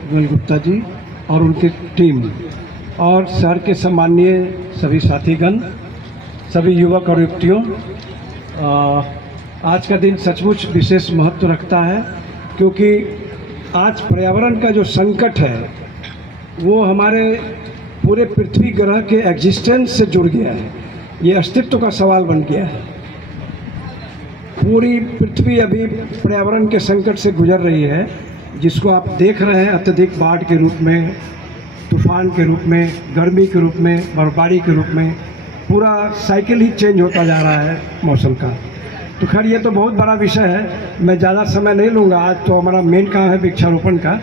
विमल गुप्ता जी और उनकी टीम और शहर के सम्माननीय सभी साथीगण, सभी युवक और युवतियों, आज का दिन सचमुच विशेष महत्व रखता है क्योंकि आज पर्यावरण का जो संकट है वो हमारे पूरे पृथ्वी ग्रह के एग्जिस्टेंस से जुड़ गया है। ये अस्तित्व का सवाल बन गया है। पूरी पृथ्वी अभी पर्यावरण के संकट से गुजर रही है, जिसको आप देख रहे हैं अत्यधिक बाढ़ के रूप में, तूफान के रूप में, गर्मी के रूप में, बर्फबारी के रूप में। पूरा साइकिल ही चेंज होता जा रहा है मौसम का। तो खैर ये तो बहुत बड़ा विषय है, मैं ज़्यादा समय नहीं लूँगा। आज तो हमारा मेन काम है वृक्षारोपण का।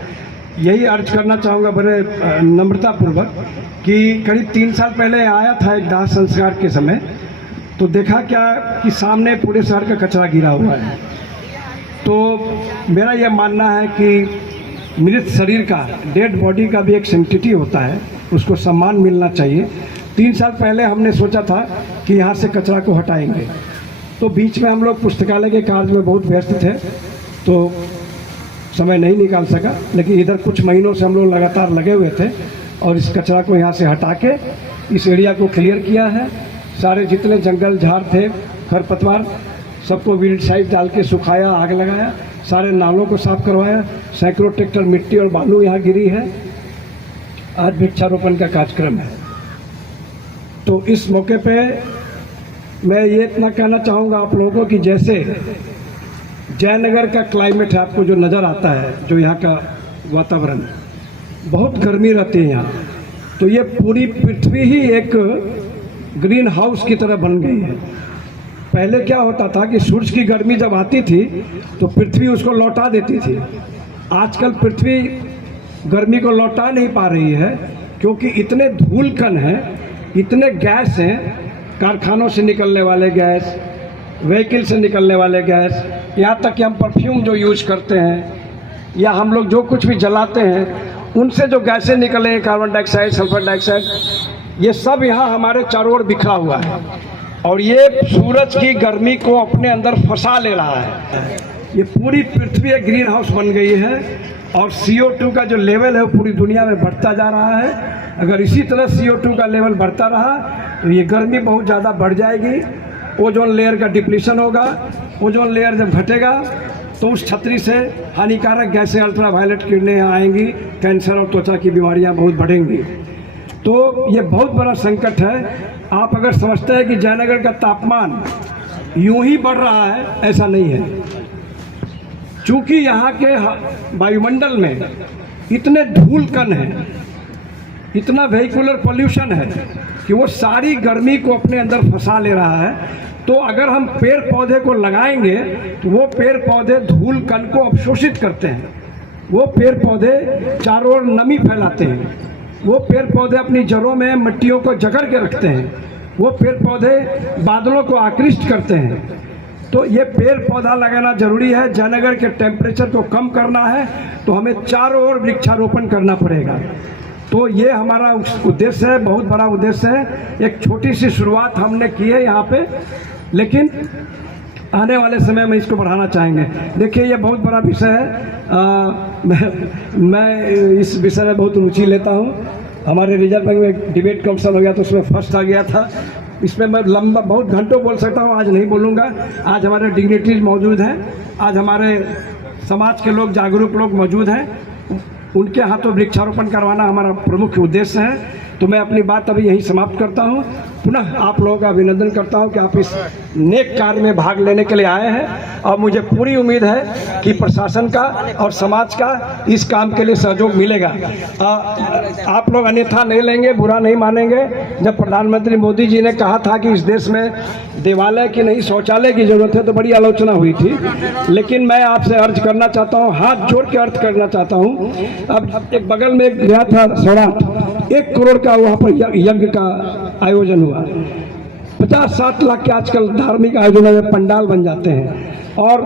यही अर्ज करना चाहूँगा बड़े नम्रतापूर्वक कि करीब 3 साल पहले आया था एक दाह संस्कार के समय, तो देखा क्या कि सामने पूरे शहर का कचरा गिरा हुआ है। तो मेरा यह मानना है कि मृत शरीर का, डेड बॉडी का भी एक सेंटिटी होता है, उसको सम्मान मिलना चाहिए। 3 साल पहले हमने सोचा था कि यहाँ से कचरा को हटाएंगे, तो बीच में हम लोग पुस्तकालय के कार्य में बहुत व्यस्त थे तो समय नहीं निकाल सका, लेकिन इधर कुछ महीनों से हम लोग लगातार लगे हुए थे और इस कचरा को यहाँ से हटा के इस एरिया को क्लियर किया है। सारे जितने जंगल झाड़ थे, खरपतवार, सबको वीडसाइड डाल के सुखाया, आग लगाया, सारे नालों को साफ करवाया, सैकड़ों ट्रैक्टर मिट्टी और बालू यहाँ गिरी है। आज वृक्षारोपण का कार्यक्रम है। तो इस मौके पे मैं ये इतना कहना चाहूँगा आप लोगों को कि जैसे जयनगर का क्लाइमेट है, आपको जो नज़र आता है, जो यहाँ का वातावरण, बहुत गर्मी रहती है यहाँ, तो ये पूरी पृथ्वी ही एक ग्रीन हाउस की तरह बन गई है। पहले क्या होता था कि सूरज की गर्मी जब आती थी तो पृथ्वी उसको लौटा देती थी। आजकल पृथ्वी गर्मी को लौटा नहीं पा रही है क्योंकि इतने धूल कण हैं, इतने गैस हैं, कारखानों से निकलने वाले गैस, व्हीकल से निकलने वाले गैस, यहाँ तक कि हम परफ्यूम जो यूज करते हैं या हम लोग जो कुछ भी जलाते हैं उनसे जो गैसें निकले हैं, कार्बन डाइऑक्साइड, सल्फर डाइऑक्साइड, ये सब यहाँ हमारे चारों ओर बिखरा हुआ है और ये सूरज की गर्मी को अपने अंदर फंसा ले रहा है। ये पूरी पृथ्वी एक ग्रीन हाउस बन गई है और CO2 का जो लेवल है वो पूरी दुनिया में बढ़ता जा रहा है। अगर इसी तरह CO2 का लेवल बढ़ता रहा तो ये गर्मी बहुत ज़्यादा बढ़ जाएगी। ओजोन लेयर का डिप्लीशन होगा। ओजोन लेयर जब घटेगा तो उस छतरी से हानिकारक गैसें, अल्ट्रावायलेट किरणें आएंगी, कैंसर और त्वचा की बीमारियां बहुत बढ़ेंगी। तो ये बहुत बड़ा संकट है। आप अगर समझते हैं कि जयनगर का तापमान यूं ही बढ़ रहा है, ऐसा नहीं है। चूँकि यहाँ के वायुमंडल में इतने धूल कण हैं, इतना वेहिकुलर पोल्यूशन है कि वो सारी गर्मी को अपने अंदर फंसा ले रहा है। तो अगर हम पेड़ पौधे को लगाएंगे तो वो पेड़ पौधे धूल कण को अवशोषित करते हैं। वो पेड़ पौधे चारों ओर नमी फैलाते हैं। वो पेड़ पौधे अपनी जड़ों में मिट्टियों को जकड़ के रखते हैं। वो पेड़ पौधे बादलों को आकृष्ट करते हैं। तो ये पेड़ पौधा लगाना जरूरी है। जयनगर के टेम्परेचर को कम करना है तो हमें चारों ओर वृक्षारोपण करना पड़ेगा। तो ये हमारा उद्देश्य है, बहुत बड़ा उद्देश्य है। एक छोटी सी शुरुआत हमने की है यहाँ पे, लेकिन आने वाले समय में इसको बढ़ाना चाहेंगे। देखिए ये बहुत बड़ा विषय है। मैं इस विषय में बहुत रुचि लेता हूँ। हमारे रिजर्व बैंक में डिबेट कॉम्पिटिशन हो गया तो उसमें फर्स्ट आ गया था। इसमें मैं लंबा बहुत घंटों बोल सकता हूँ, आज नहीं बोलूँगा। आज हमारे डिग्निटीज मौजूद हैं, आज हमारे समाज के लोग, जागरूक लोग मौजूद हैं। उनके हाथों वृक्षारोपण करवाना हमारा प्रमुख उद्देश्य है। तो मैं अपनी बात अभी यहीं समाप्त करता हूँ। पुनः आप लोगों का अभिनंदन करता हूँ कि आप इस नेक कार्य में भाग लेने के लिए आए हैं और मुझे पूरी उम्मीद है कि प्रशासन का और समाज का इस काम के लिए सहयोग मिलेगा। आप लोग अन्यथा नहीं लेंगे, बुरा नहीं मानेंगे। जब प्रधानमंत्री मोदी जी ने कहा था कि इस देश में देवालय की नहीं शौचालय की जरूरत है तो बड़ी आलोचना हुई थी, लेकिन मैं आपसे अर्ज करना चाहता हूँ, हाथ जोड़ के अर्ज करना चाहता हूँ। अब एक बगल में एक गया था सौराठ, 1 करोड़ का वहाँ पर यज्ञ का आयोजन हुआ। 50-60 लाख के आजकल धार्मिक आयोजनों में पंडाल बन जाते हैं और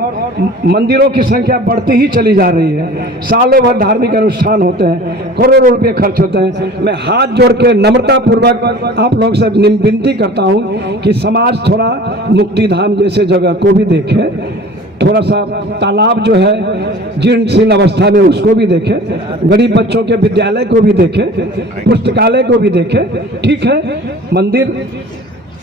मंदिरों की संख्या बढ़ती ही चली जा रही है। सालों भर धार्मिक अनुष्ठान होते हैं, करोड़ों रुपए खर्च होते हैं। मैं हाथ जोड़ के नम्रतापूर्वक आप लोग से विनती करता हूं कि समाज थोड़ा मुक्तिधाम जैसे जगह को भी देखे। थोड़ा सा तालाब जो है जीर्ण शीर्ण अवस्था में उसको भी देखें, गरीब बच्चों के विद्यालय को भी देखें, पुस्तकालय को भी देखें। ठीक है, मंदिर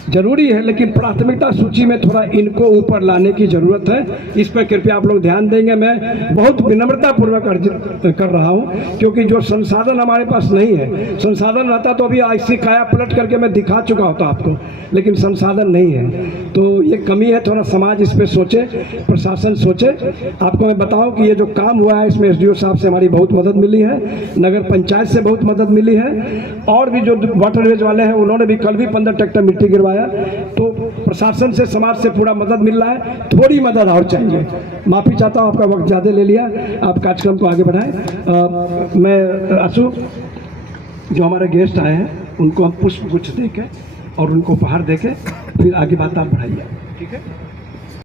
जरूरी है, लेकिन प्राथमिकता सूची में थोड़ा इनको ऊपर लाने की जरूरत है। इस पर कृपया आप लोग ध्यान देंगे। मैं बहुत विनम्रता पूर्वक अर्जित कर रहा हूं, क्योंकि जो संसाधन हमारे पास नहीं है, संसाधन रहता तो अभी ऐसी काया पलट करके मैं दिखा चुका होता आपको, लेकिन संसाधन नहीं है, तो ये कमी है। थोड़ा समाज इस पर सोचे, प्रशासन सोचे। आपको मैं बताऊं कि ये जो काम हुआ है इसमें एसडीओ साहब से हमारी बहुत मदद मिली है, नगर पंचायत से बहुत मदद मिली है, और भी जो वाटरवेज वाले हैं उन्होंने भी कल भी 15 ट्रैक्टर मिट्टी गिरवाया। तो प्रशासन से, समाज से पूरा मदद मिल रहा है, थोड़ी मदद और चाहिए। माफी चाहता हूँ, आपका वक्त ज़्यादा ले लिया, आप कार्यक्रम को आगे बढ़ाएं। मैं आंसू जो हमारे गेस्ट आए हैं उनको हम पुष्प गुच्छ देके और उनको उपहार देके फिर आगे बात आप बढ़ाइए। ठीक है।